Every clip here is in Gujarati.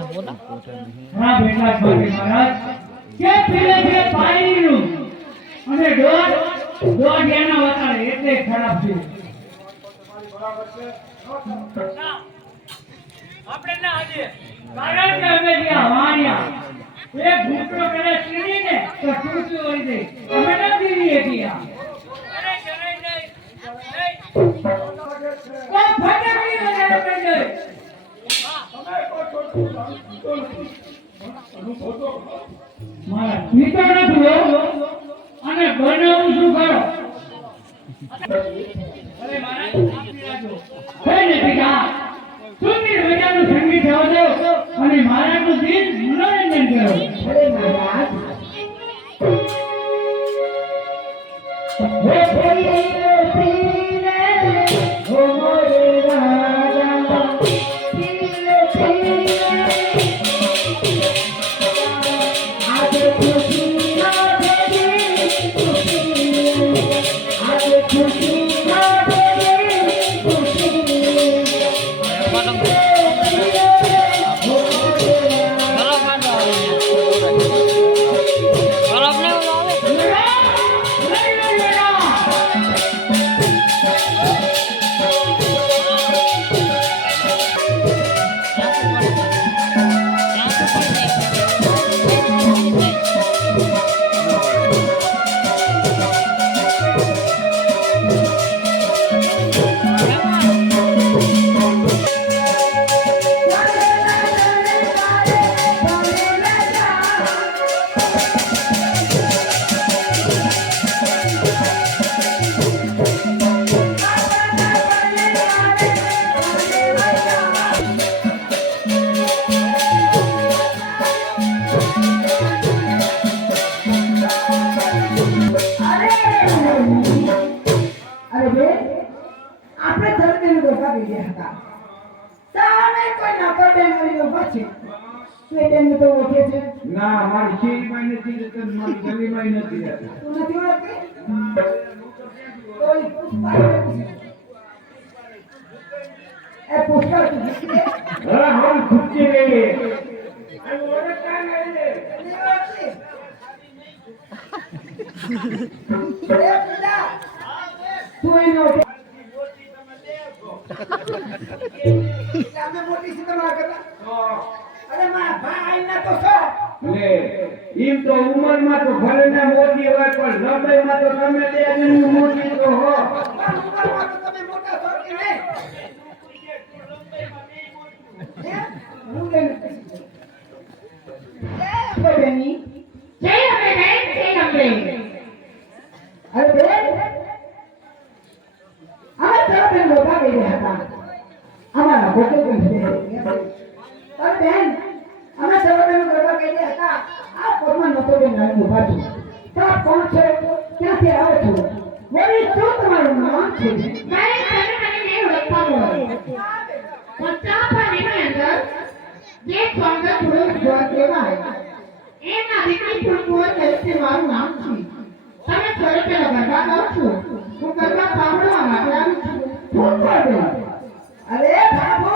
હા બેટા સ્વામી મહારાજ કે પીલે છે પાણીનું અને દોઢ એના વતાડે એટલે ખરાબ છે. આપણે ના આજે કારણ કે અમે જ્યાં વાણ્યા એક ઘૂંટડો પેલા ચીડીને તો ટૂંચું હોય દે અમે ના દીધી હતી આ અરે જરાય નહીં કોઈ ફટાકડી વગાડે પડી જાય મારા પીતો નથી અને બનાવું શું કરો અરે મહારાજ આપી રાખો કઈ નથી કા સુંદર મજાનું સંગીત આવજો અને મહારાજનું દિલ મનોરંજન કરો. અરે મહારાજ હે પીરે પીરે ઓ મોરે રાજા પીરે પીરે આજે ખુશી ના દેવી ખુશી આજે ખુશી ના દેવી ખુશી ના મારી શેરીમાં નથી રહેતો મારી ગલીમાં નથી રહેતો તું નથી ઓળખતી કોઈ એ પુષ્કળ હા હા ખુચ્ચી રહી આ ઓળખતા નહીં રે એ પુડા તું એનો મોટી તમે દેખો અમે મોટી સી તમારા કરતા અરે મારા ભાઈ ના તો છો લે ઈમ તો ઉંમર માં તો ભલે ના મોટી હોય પણ લંબાઈ માં તો તમે બે જણ મોટી તો હો ઉંમર માં તો તમે મોટા છો કે નહીં લંબાઈ માં બે મોટી હે હું લે એ બેની જય અમે નહીં જય અમે અરે બેન અમે તો લોકો ગઈ હતા અમારા બોકે કોઈ છે અરે બેન અમે સવારનું ગરબા કરી હતા આ કોરમાં નતો બેન નામ ઉભા છું તો કોણ છે ક્યાંથી આવો છો વળી શું તમારું નામ છે મારે તમે મને નહીં ઓળખતા હોય પચાપાની અંદર જે સુંદર પુરુષ જોવા કહેવાય એના દીકરી પુરુષ તરીકે મારું નામ છે તમે થોડે પેલા ગરબા ગાઓ છો હું ગરબા સાંભળવા માટે આવી છું શું કરો અરે બાબુ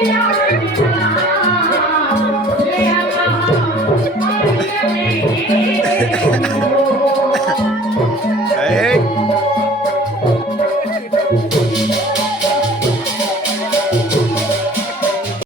Oh!